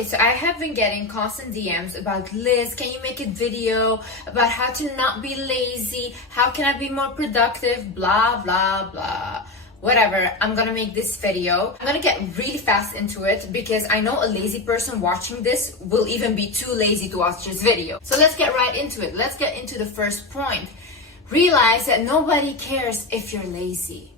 Okay, so I have been getting constant DMs about, Liz, can you make a video about how to not be lazy? How can I be more productive? Blah, blah, blah. Whatever, I'm gonna make this video. I'm gonna get really fast into it because I know a lazy person watching this will even be too lazy to watch this video. So let's get right into it. Let's get into the first point. Realize that nobody cares if you're lazy.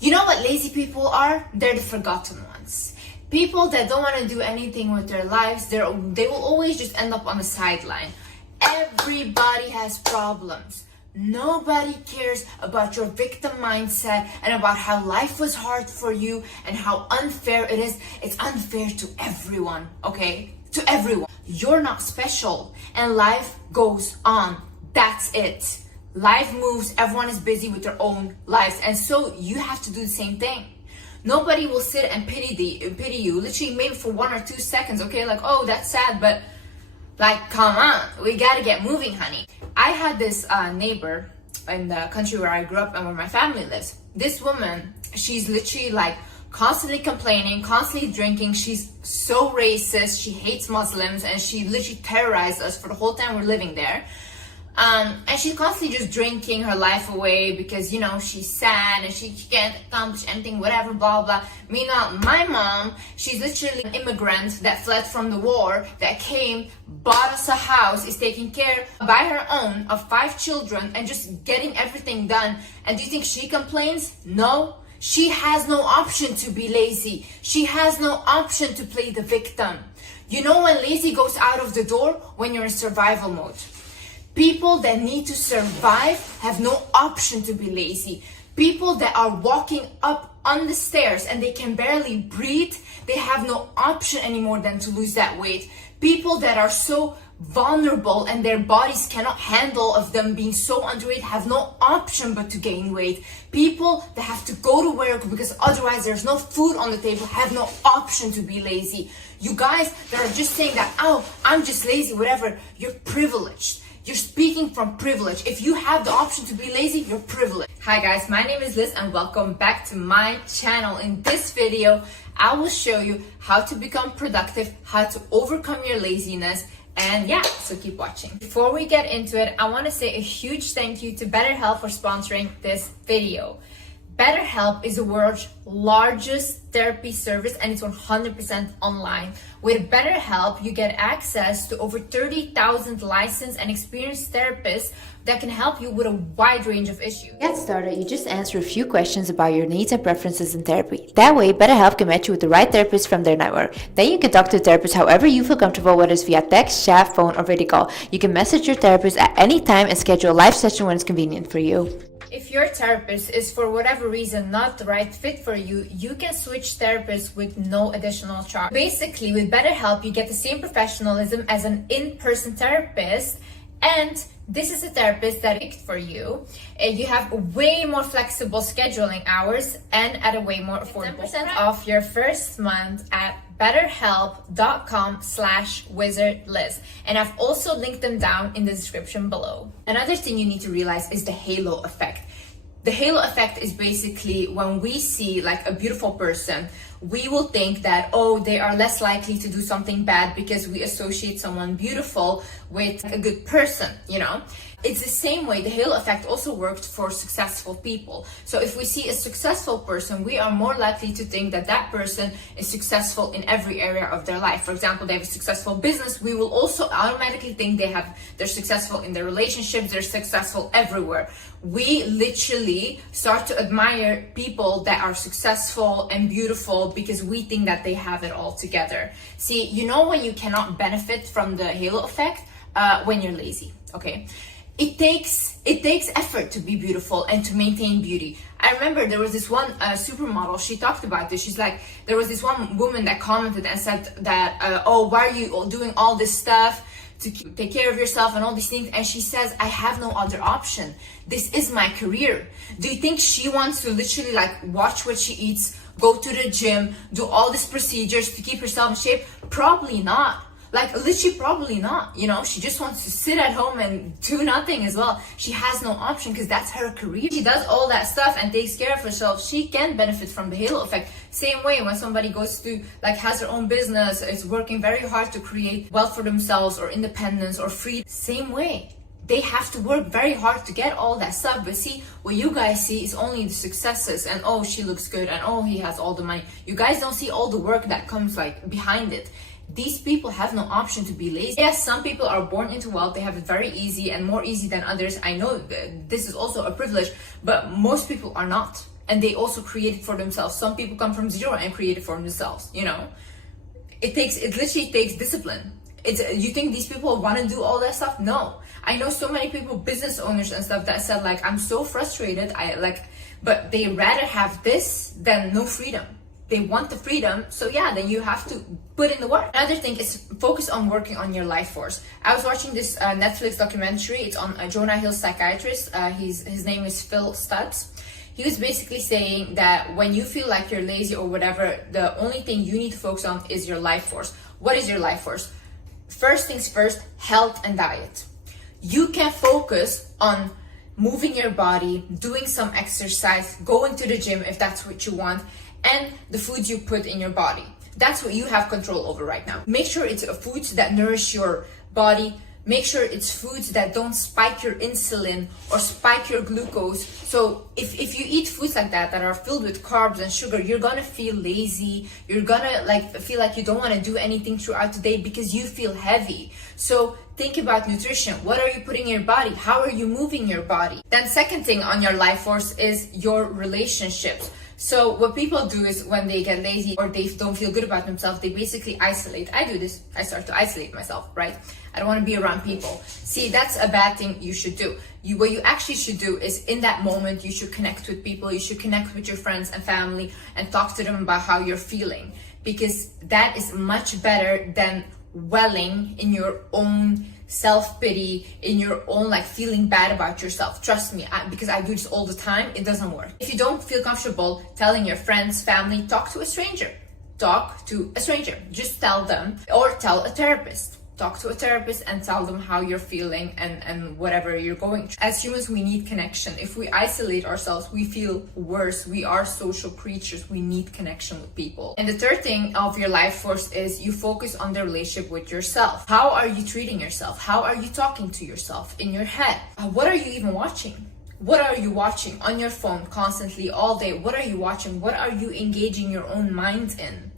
You know what lazy people are? They're the forgotten ones. People that don't want to do anything with their lives, they will always just end up on the sideline. Everybody has problems. Nobody cares about your victim mindset and about how life was hard for you and how unfair it is. It's unfair to everyone, okay? To everyone. You're not special and life goes on. That's it. Life moves, everyone is busy with their own lives, and so you have to do the same thing. Nobody will sit and pity you, literally maybe for 1 or 2 seconds, okay? Like, oh, that's sad, but like, come on, we gotta get moving, honey. I had this neighbor in the country where I grew up and where my family lives. This woman, she's literally like constantly complaining, constantly drinking. She's so racist. She hates Muslims and she literally terrorized us for the whole time we're living there. And she's constantly just drinking her life away because, you know, she's sad and she can't accomplish anything, whatever, blah, blah. Meanwhile, my mom, she's literally an immigrant that fled from the war, that came, bought us a house, is taking care by her own of 5 children and just getting everything done. And do you think she complains? No. She has no option to be lazy. She has no option to play the victim. You know when lazy goes out of the door? When you're in survival mode. People that need to survive have no option to be lazy. People that are walking up on the stairs and they can barely breathe, they have no option anymore than to lose that weight. People that are so vulnerable and their bodies cannot handle of them being so underweight have no option but to gain weight. People that have to go to work because otherwise there's no food on the table have no option to be lazy. You guys that are just saying that, oh, I'm just lazy, whatever, you're privileged. You're speaking from privilege. If you have the option to be lazy, you're privileged. Hi guys, my name is Liz and welcome back to my channel. In this video, I will show you how to become productive, how to overcome your laziness, and yeah, so keep watching. Before we get into it, I want to say a huge thank you to BetterHelp for sponsoring this video. BetterHelp is the world's largest therapy service and it's 100% online. With BetterHelp, you get access to over 30,000 licensed and experienced therapists that can help you with a wide range of issues. To get started, you just answer a few questions about your needs and preferences in therapy. That way, BetterHelp can match you with the right therapist from their network. Then you can talk to the therapist however you feel comfortable, whether it's via text, chat, phone, or video call. You can message your therapist at any time and schedule a live session when it's convenient for you. If your therapist is for whatever reason not the right fit for you, you can switch therapists with no additional charge. Basically, with BetterHelp, you get the same professionalism as an in-person therapist, and this is a therapist that picked for you. And you have way more flexible scheduling hours and at a way more affordable 10% off your first month at betterhelp.com/wizardliz. And I've also linked them down in the description below. Another thing you need to realize is the halo effect. The halo effect is basically when we see like a beautiful person, we will think that, oh, they are less likely to do something bad because we associate someone beautiful with a good person, you know? It's the same way the halo effect also worked for successful people. So if we see a successful person, we are more likely to think that that person is successful in every area of their life. For example, they have a successful business, we will also automatically think they're successful in their relationships, they're successful everywhere. We literally start to admire people that are successful and beautiful because we think that they have it all together. See, you know when you cannot benefit from the halo effect? When you're lazy, okay? It takes effort to be beautiful and to maintain beauty. I remember there was this one supermodel, she talked about this. She's like, there was this one woman that commented and said that, oh, why are you doing all this stuff to take care of yourself and all these things? And she says, I have no other option. This is my career. Do you think she wants to literally like watch what she eats, go to the gym, do all these procedures to keep herself in shape? Probably not. Like, literally, probably not. You know, she just wants to sit at home and do nothing as well. She has no option because that's her career. She does all that stuff and takes care of herself. She can benefit from the halo effect. Same way when somebody goes to, like, has their own business, is working very hard to create wealth for themselves or independence or freedom. Same way. They have to work very hard to get all that stuff. But see, what you guys see is only the successes and, oh, she looks good and, oh, he has all the money. You guys don't see all the work that comes, like, behind it. These people have no option to be lazy. Yes, some people are born into wealth. They have it very easy and more easy than others. I know this is also a privilege, but most people are not. And they also create it for themselves. Some people come from zero and create it for themselves, you know. It literally takes discipline. You think these people want to do all that stuff? No. I know so many people, business owners and stuff, that said, like, I'm so frustrated. But they rather have this than no freedom. They want the freedom, so yeah, then you have to put in the work. Another thing is focus on working on your life force. I was watching this Netflix documentary. It's on Jonah Hill's psychiatrist. His name is Phil Stutz. He was basically saying that when you feel like you're lazy or whatever, the only thing you need to focus on is your life force. What is your life force? First things first, health and diet. You can focus on moving your body, doing some exercise, going to the gym if that's what you want, and the foods you put in your body. That's what you have control over right now. Make sure it's foods that nourish your body. Make sure it's foods that don't spike your insulin or spike your glucose. So if you eat foods like that are filled with carbs and sugar, you're gonna feel lazy. You're gonna feel like you don't want to do anything throughout the day because you feel heavy. So think about nutrition. What are you putting in your body? How are you moving your body? Then second thing on your life force is your relationships. So what people do is when they get lazy or they don't feel good about themselves, they basically isolate. I do this. I start to isolate myself, right? I don't want to be around people. See, that's a bad thing you should do. What you actually should do is in that moment, you should connect with people. You should connect with your friends and family and talk to them about how you're feeling, because that is much better than dwelling in your own self-pity, in your own feeling bad about yourself. Trust me, because I do this all the time, it doesn't work. If you don't feel comfortable telling your friends, family, talk to a stranger. Talk to a stranger. Just tell them, or tell a therapist. Talk to a therapist and tell them how you're feeling and whatever you're going through. As humans, we need connection. If we isolate ourselves, we feel worse. We are social creatures. We need connection with people. And the third thing of your life force is you focus on the relationship with yourself. How are you treating yourself? How are you talking to yourself in your head? What are you even watching? What are you watching on your phone constantly all day? What are you watching? What are you engaging your own mind in?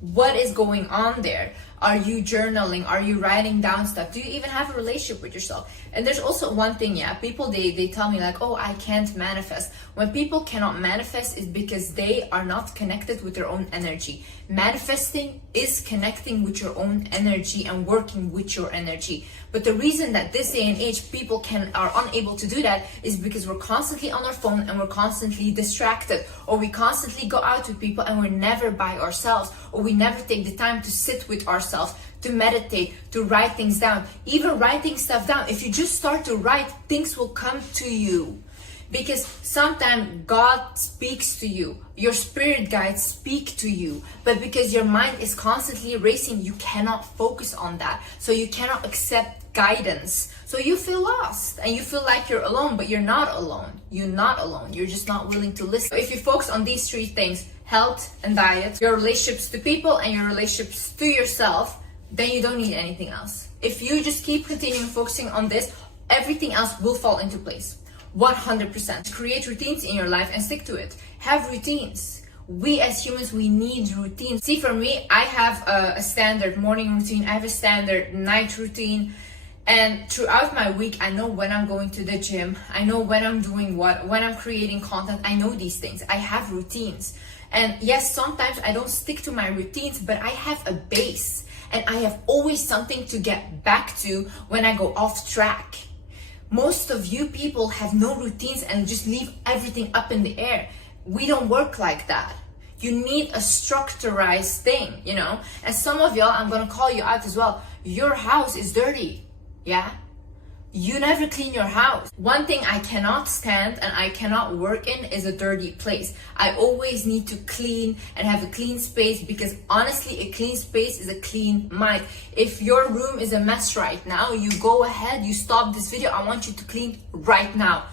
What is going on there? Are you journaling? Are you writing down stuff? Do you even have a relationship with yourself? And there's also one thing, people, they tell me oh, I can't manifest. When people cannot manifest, is because they are not connected with their own energy. Manifesting is connecting with your own energy and working with your energy. But the reason that this day and age people are unable to do that is because we're constantly on our phone and we're constantly distracted, or we constantly go out with people and we're never by ourselves, or we never take the time to sit with ourselves, to meditate, to write things down. Even writing stuff down, if you just start to write, things will come to you. Because sometimes God speaks to you, your spirit guides speak to you, but because your mind is constantly racing, you cannot focus on that. So you cannot accept guidance. So you feel lost and you feel like you're alone, but you're not alone. You're not alone. You're just not willing to listen. If you focus on these three things, health and diet, your relationships to people and your relationships to yourself, then you don't need anything else. If you just keep continuing focusing on this, everything else will fall into place. 100%. Create routines in your life and stick to it. Have routines. We as humans, we need routines. See, for me, I have a standard morning routine. I have a standard night routine. And throughout my week, I know when I'm going to the gym. I know when I'm doing what, when I'm creating content. I know these things. I have routines. And yes, sometimes I don't stick to my routines, but I have a base. And I have always something to get back to when I go off track. Most of you people have no routines and just leave everything up in the air. We don't work like that. You need a structurized thing, And some of y'all, I'm gonna call you out as well. Your house is dirty, yeah? You never clean your house. One thing I cannot stand and I cannot work in is a dirty place. I always need to clean and have a clean space, because honestly, a clean space is a clean mind. If your room is a mess right now, you go ahead, you stop this video. I want you to clean right now.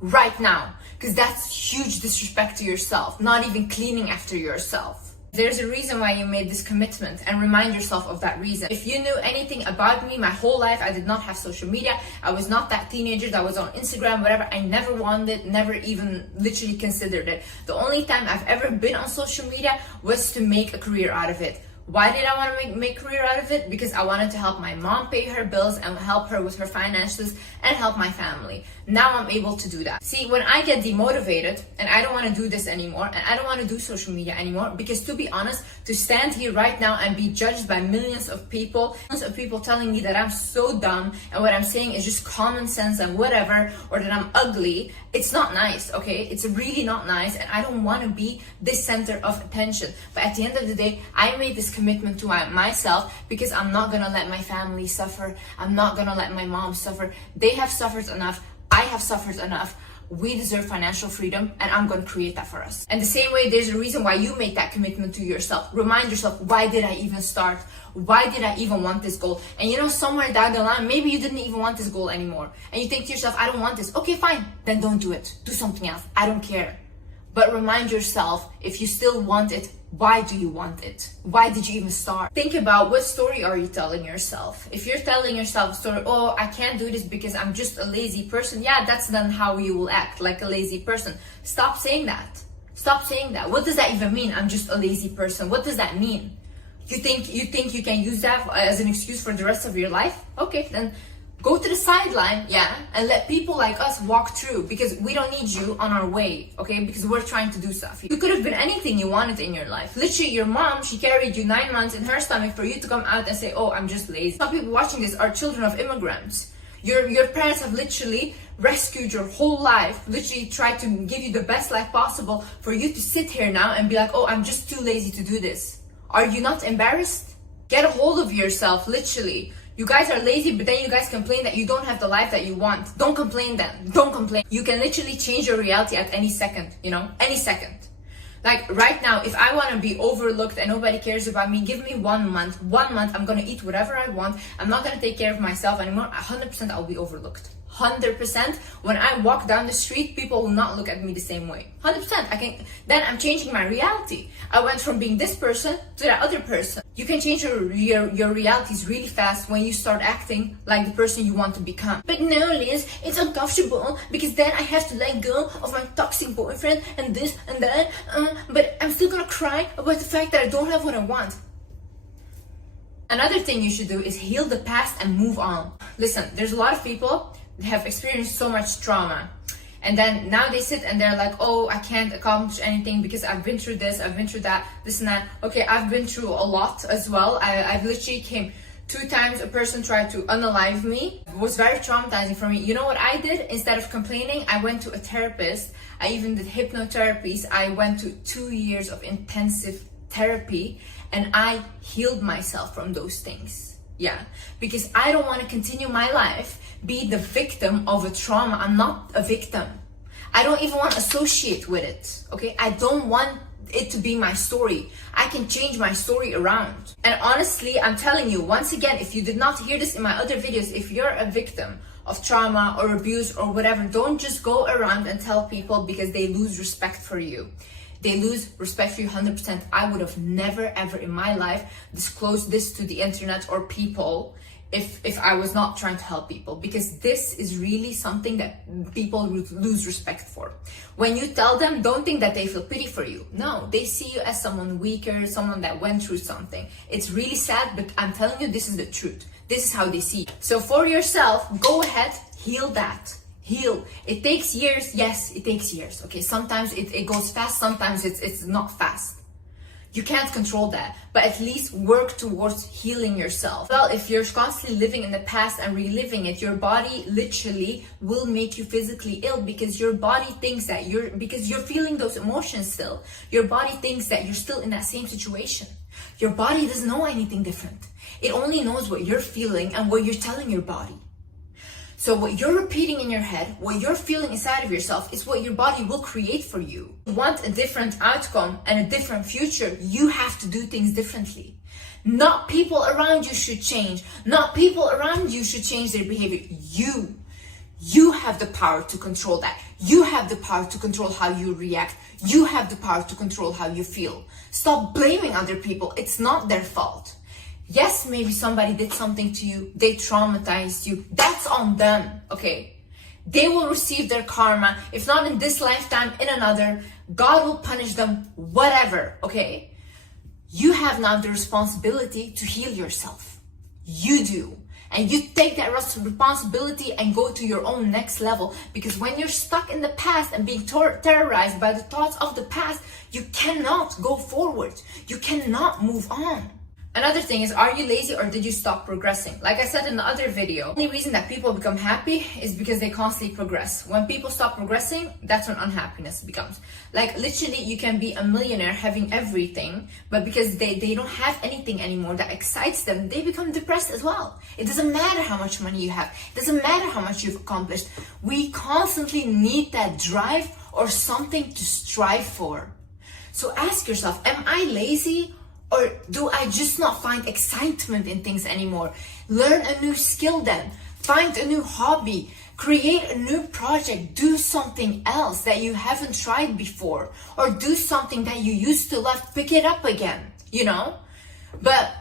Right now. Because that's huge disrespect to yourself. Not even cleaning after yourself. There's a reason why you made this commitment, and remind yourself of that reason. If you knew anything about me, my whole life I did not have social media. I was not that teenager that was on Instagram, whatever. I never wanted, never even literally considered it. The only time I've ever been on social media was to make a career out of it. Why did I want to make a career out of it? Because I wanted to help my mom pay her bills and help her with her finances and help my family. Now I'm able to do that. See, when I get demotivated and I don't want to do this anymore, and I don't want to do social media anymore, because to be honest, to stand here right now and be judged by millions of people telling me that I'm so dumb and what I'm saying is just common sense and whatever, or that I'm ugly, it's not nice, okay? It's really not nice, and I don't want to be this center of attention. But at the end of the day, I made this commitment to myself, because I'm not gonna let my family suffer. I'm not gonna let my mom suffer. They have suffered enough. I have suffered enough. We deserve financial freedom, and I'm going to create that for us. And the same way, there's a reason why you make that commitment to yourself. Remind yourself, why did I even start? Why did I even want this goal? And you know, somewhere down the line, maybe you didn't even want this goal anymore. And you think to yourself, I don't want this. Okay, fine. Then don't do it. Do something else. I don't care. But remind yourself, if you still want it, why do you want it? Why did you even start? Think about, what story are you telling yourself? If you're telling yourself a story, oh, I can't do this because I'm just a lazy person. Yeah, that's then how you will act, like a lazy person. Stop saying that. Stop saying that. What does that even mean? I'm just a lazy person. What does that mean? You think you can use that as an excuse for the rest of your life? Okay, then go to the sideline, yeah, and let people like us walk through, because we don't need you on our way, okay? Because we're trying to do stuff. You could have been anything you wanted in your life. Literally, your mom, she carried you 9 months in her stomach for you to come out and say, oh, I'm just lazy. Some people watching this are children of immigrants. Your parents have literally rescued your whole life, literally tried to give you the best life possible, for you to sit here now and be like, oh, I'm just too lazy to do this. Are you not embarrassed? Get a hold of yourself, literally. You guys are lazy, but then you guys complain that you don't have the life that you want. Don't complain then. Don't complain. You can literally change your reality at any second, you know? Any second. Like right now, if I want to be overlooked and nobody cares about me, give me 1 month. 1 month, I'm going to eat whatever I want. I'm not going to take care of myself anymore. 100% I'll be overlooked. 100%. When I walk down the street, people will not look at me the same way. 100%. Then I'm changing my reality. I went from being this person to that other person. You can change your realities really fast when you start acting like the person you want to become. But no, Liz, it's uncomfortable because then I have to let go of my toxic boyfriend and this and that. But I'm still gonna cry about the fact that I don't have what I want. Another thing you should do is heal the past and move on. Listen, there's a lot of people that have experienced so much trauma, and then now they sit and they're like, oh, I can't accomplish anything because I've been through this, I've been through that, this and that. Okay, I've been through a lot as well. I've literally came 2 times a person tried to unalive me. It was very traumatizing for me. You know what I did? Instead of complaining, I went to a therapist. I even did hypnotherapies. I went to 2 years of intensive therapy, and I healed myself from those things. Yeah, because I don't want to continue my life be the victim of a trauma. I'm not a victim. I don't even want to associate with it, okay? I don't want it to be my story. I can change my story around. And honestly, I'm telling you, once again, if you did not hear this in my other videos, if you're a victim of trauma or abuse or whatever, don't just go around and tell people, because they lose respect for you. They lose respect for you 100%. I would have never ever in my life disclosed this to the internet or people if I was not trying to help people, because this is really something that people lose respect for. When you tell them, don't think that they feel pity for you. No, they see you as someone weaker, someone that went through something. It's really sad, but I'm telling you, this is the truth. This is how they see you. So for yourself, go ahead, heal that. Heal. It takes years. Yes, it takes years. Okay, sometimes it goes fast, sometimes it's not fast. You can't control that, but at least work towards healing yourself. Well, if you're constantly living in the past and reliving it, your body literally will make you physically ill, because your body thinks that because you're feeling those emotions still. Your body thinks that you're still in that same situation. Your body doesn't know anything different. It only knows what you're feeling and what you're telling your body. So what you're repeating in your head, what you're feeling inside of yourself is what your body will create for you. If you want a different outcome and a different future, you have to do things differently. Not people around you should change. Not people around you should change their behavior. You have the power to control that. You have the power to control how you react. You have the power to control how you feel. Stop blaming other people. It's not their fault. Yes, maybe somebody did something to you. They traumatized you. That's on them, okay? They will receive their karma. If not in this lifetime, in another. God will punish them, whatever, okay? You have now the responsibility to heal yourself. You do. And you take that responsibility and go to your own next level. Because when you're stuck in the past and being terrorized by the thoughts of the past, you cannot go forward. You cannot move on. Another thing is, are you lazy or did you stop progressing? Like I said in the other video, the only reason that people become happy is because they constantly progress. When people stop progressing, that's when unhappiness becomes. Like literally, you can be a millionaire having everything, but because they don't have anything anymore that excites them, they become depressed as well. It doesn't matter how much money you have. It doesn't matter how much you've accomplished. We constantly need that drive or something to strive for. So ask yourself, am I lazy? Or do I just not find excitement in things anymore? Learn a new skill then. Find a new hobby. Create a new project. Do something else that you haven't tried before. Or do something that you used to love. Pick it up again, you know? But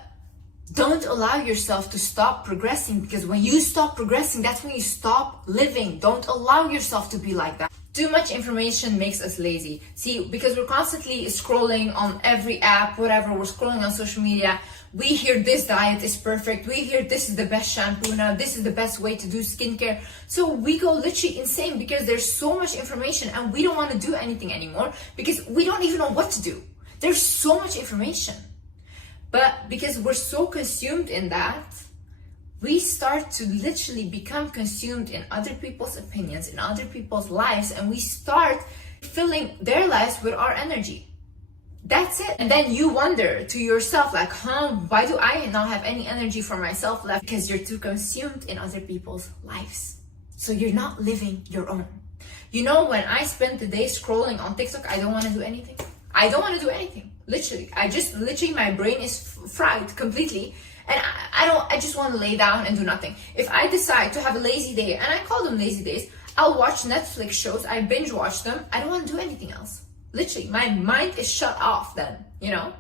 don't allow yourself to stop progressing, because when you stop progressing, that's when you stop living. Don't allow yourself to be like that. Too much information makes us lazy. See, because we're constantly scrolling on every app, whatever, we're scrolling on social media. We hear this diet is perfect. We hear this is the best shampoo now. This is the best way to do skincare. So we go literally insane because there's so much information and we don't want to do anything anymore because we don't even know what to do. There's so much information. But because we're so consumed in that, we start to literally become consumed in other people's opinions, in other people's lives, and we start filling their lives with our energy. That's it. And then you wonder to yourself, like, why do I not have any energy for myself left? Because you're too consumed in other people's lives. So you're not living your own. You know, when I spend the day scrolling on TikTok, I don't want to do anything. I don't want to do anything. Literally. My brain is fried completely. And I just want to lay down and do nothing. If I decide to have a lazy day, and I call them lazy days, I'll watch Netflix shows, I binge watch them. I don't want to do anything else. Literally, my mind is shut off then, you know?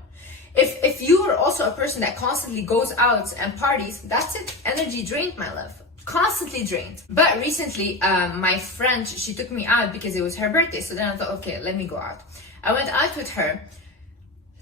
If you are also a person that constantly goes out and parties, that's it. Energy drained, my love. Constantly drained. But recently, my friend, she took me out because it was her birthday. So then I thought, okay, let me go out. I went out with her.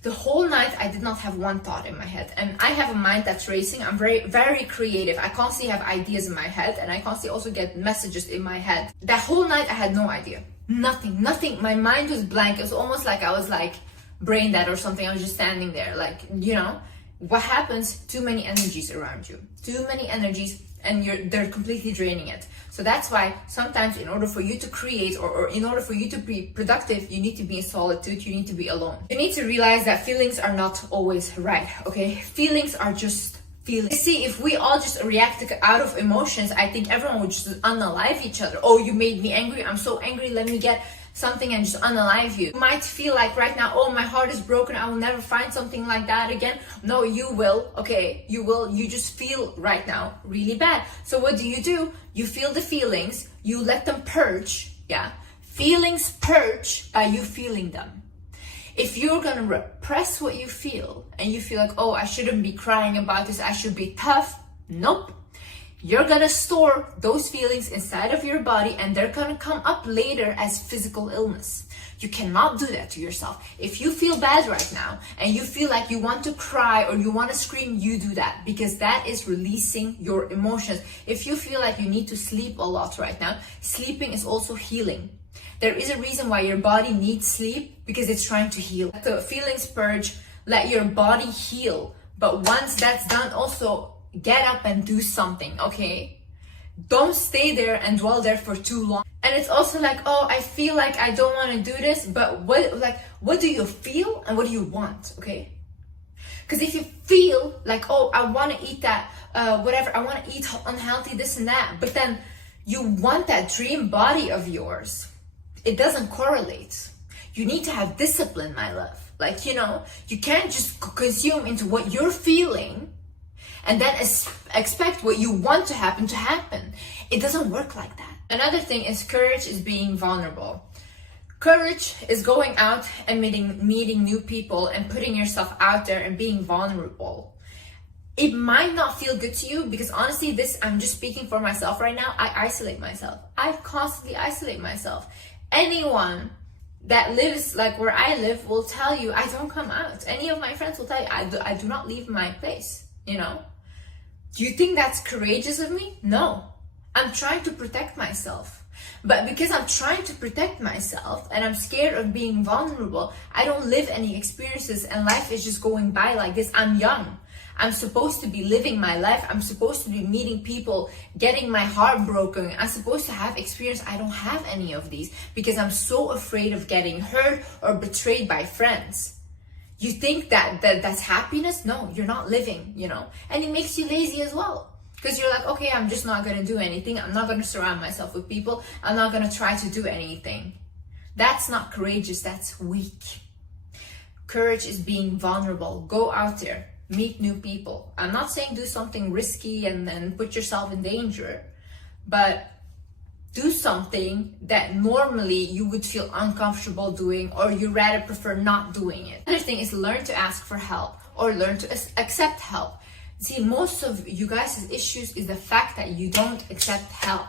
The whole night, I did not have one thought in my head. And I have a mind that's racing. I'm very, very creative. I constantly have ideas in my head. And I constantly also get messages in my head. That whole night, I had no idea. Nothing. My mind was blank. It was almost like I was like brain dead or something. I was just standing there. Like, you know, what happens? Too many energies around you. Too many energies. And they're completely draining it. So that's why sometimes in order for you to create or in order for you to be productive, you need to be in solitude, you need to be alone. You need to realize that feelings are not always right, okay? Feelings are just feelings. See, if we all just react out of emotions, I think everyone would just unalive each other. Oh, you made me angry, I'm so angry, let me get something and just unalive you. You might feel like right now, oh, my heart is broken, I will never find something like that again. No, you will, okay? You will. You just feel right now really bad. So what do? You feel the feelings, you let them purge, yeah? Feelings purge by you feeling them. If you're gonna repress what you feel and you feel like, oh, I shouldn't be crying about this, I should be tough, nope. You're gonna store those feelings inside of your body and they're gonna come up later as physical illness. You cannot do that to yourself. If you feel bad right now and you feel like you want to cry or you want to scream, you do that because that is releasing your emotions. If you feel like you need to sleep a lot right now, sleeping is also healing. There is a reason why your body needs sleep because it's trying to heal. Let the feelings purge, let your body heal. But once that's done, also get up and do something, okay? Don't stay there and dwell there for too long. And it's also like, oh, I feel like I don't want to do this, but what do you feel and what do you want, okay? Because if you feel like, oh, I want to eat that, whatever, I want to eat unhealthy, this and that, but then you want that dream body of yours. It doesn't correlate. You need to have discipline, my love. Like, you can't just consume into what you're feeling and then expect what you want to happen. It doesn't work like that. Another thing is courage is being vulnerable. Courage is going out and meeting new people and putting yourself out there and being vulnerable. It might not feel good to you because honestly, I'm just speaking for myself right now. I isolate myself. I constantly isolate myself. Anyone that lives like where I live will tell you I don't come out. Any of my friends will tell you I do not leave my place, Do you think that's courageous of me? No. I'm trying to protect myself. But because I'm trying to protect myself and I'm scared of being vulnerable, I don't live any experiences and life is just going by like this. I'm young. I'm supposed to be living my life. I'm supposed to be meeting people, getting my heart broken. I'm supposed to have experience. I don't have any of these because I'm so afraid of getting hurt or betrayed by friends. You think that's happiness? No, you're not living, And it makes you lazy as well. Because you're like, okay, I'm just not going to do anything. I'm not going to surround myself with people. I'm not going to try to do anything. That's not courageous. That's weak. Courage is being vulnerable. Go out there. Meet new people. I'm not saying do something risky and put yourself in danger. But do something that normally you would feel uncomfortable doing or you rather prefer not doing it. Another thing is learn to ask for help or learn to accept help. See, most of you guys' issues is the fact that you don't accept help.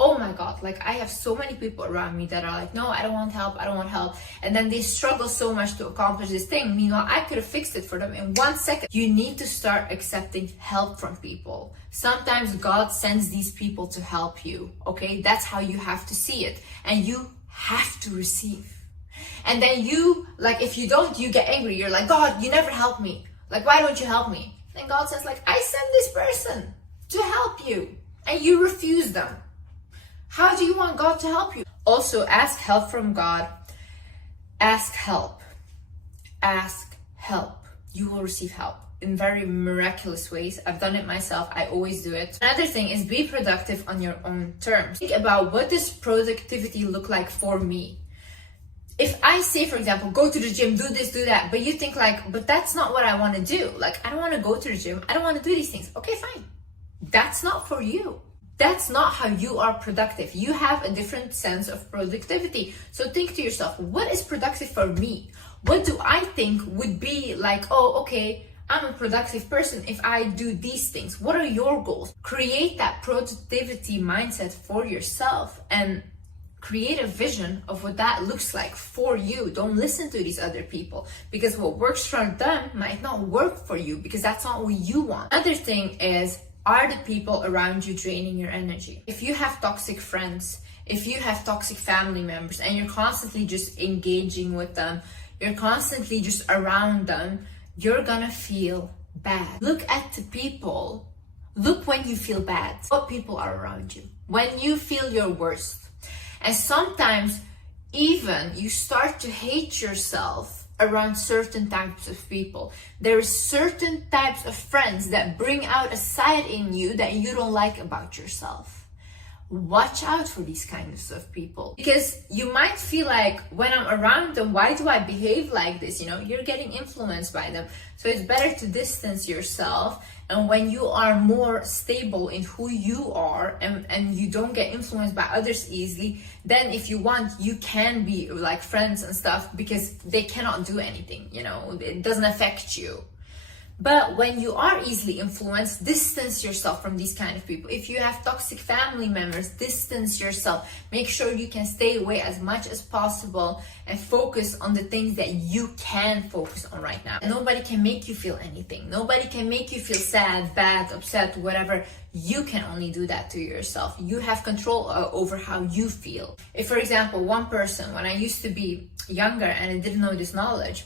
Oh my God, like I have so many people around me that are like, no, I don't want help. And then they struggle so much to accomplish this thing. Meanwhile, I could have fixed it for them in 1 second. You need to start accepting help from people. Sometimes God sends these people to help you, okay? That's how you have to see it. And you have to receive. And then if you don't, you get angry. You're like, God, you never help me. Like, why don't you help me? And God says, like, I sent this person to help you and you refuse them. How do you want God to help you? Also, ask help from God. Ask help. Ask help. You will receive help in very miraculous ways. I've done it myself. I always do it. Another thing is be productive on your own terms. Think about what does productivity look like for me? If I say, for example, go to the gym, do this, do that, but you think like, but that's not what I want to do. Like, I don't want to go to the gym. I don't want to do these things. Okay, fine. That's not for you. That's not how you are productive. You have a different sense of productivity. So think to yourself, what is productive for me? What do I think would be like, oh, okay, I'm a productive person if I do these things. What are your goals? Create that productivity mindset for yourself and create a vision of what that looks like for you. Don't listen to these other people because what works for them might not work for you because that's not what you want. Another thing is, are the people around you draining your energy? If you have toxic friends, if you have toxic family members and you're constantly just engaging with them, you're constantly just around them, you're gonna feel bad. Look at the people. Look when you feel bad. What people are around you? When you feel your worst. And sometimes even you start to hate yourself around certain types of people. There is certain types of friends that bring out a side in you that you don't like about yourself. Watch out for these kinds of people because you might feel like when I'm around them, why do I behave like this? You're getting influenced by them. So it's better to distance yourself. And when you are more stable in who you are and you don't get influenced by others easily, then if you want, you can be like friends and stuff because they cannot do anything, it doesn't affect you. But when you are easily influenced, distance yourself from these kind of people. If you have toxic family members, distance yourself. Make sure you can stay away as much as possible and focus on the things that you can focus on right now. And nobody can make you feel anything. Nobody can make you feel sad, bad, upset, whatever. You can only do that to yourself. You have control over how you feel. If, for example, one person, when I used to be younger and I didn't know this knowledge,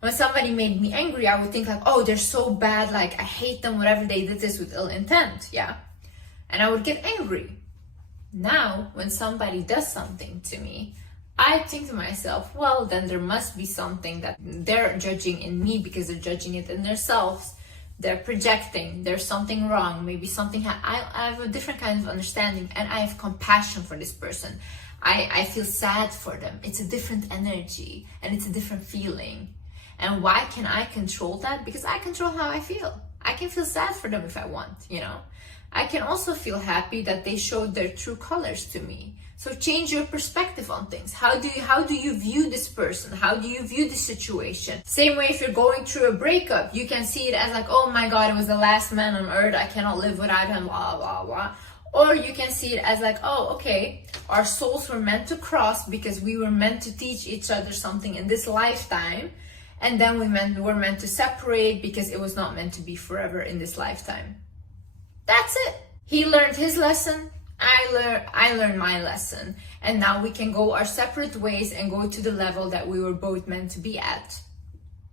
when somebody made me angry, I would think like, oh, they're so bad, like I hate them, whatever, they did this with ill intent, yeah? And I would get angry. Now, when somebody does something to me, I think to myself, well, then there must be something that they're judging in me because they're judging it in themselves. they're projecting, there's something wrong, maybe something, I have a different kind of understanding, and I have compassion for this person. I feel sad for them. It's a different energy and it's a different feeling. And why can I control that? Because I control how I feel. I can feel sad for them if I want, you know. I can also feel happy that they showed their true colors to me. So change your perspective on things. How do you view this person? How do you view the situation? Same way, if you're going through a breakup, you can see it as like, oh my God, it was the last man on earth. I cannot live without him, blah, blah, blah. Or you can see it as like, oh, okay, our souls were meant to cross because we were meant to teach each other something in this lifetime. And then we're meant to separate because it was not meant to be forever in this lifetime. That's it. He learned his lesson. I learned my lesson. And now we can go our separate ways and go to the level that we were both meant to be at.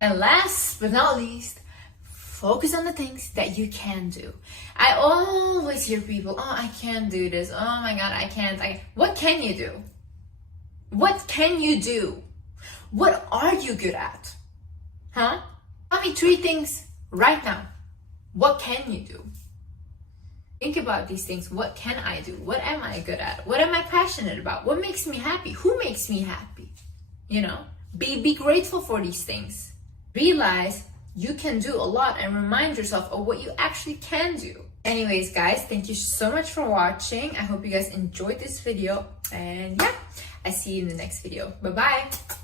And last but not least, focus on the things that you can do. I always hear people, oh, I can't do this. Oh my God, I can't. What can you do? What can you do? What are you good at? Huh? Tell me 3 things right now. What can you do? Think about these things. What can I do? What am I good at? What am I passionate about? What makes me happy? Who makes me happy? You know, be grateful for these things. Realize you can do a lot and remind yourself of what you actually can do. Anyways, guys, thank you so much for watching. I hope you guys enjoyed this video. And yeah, I see you in the next video. Bye-bye.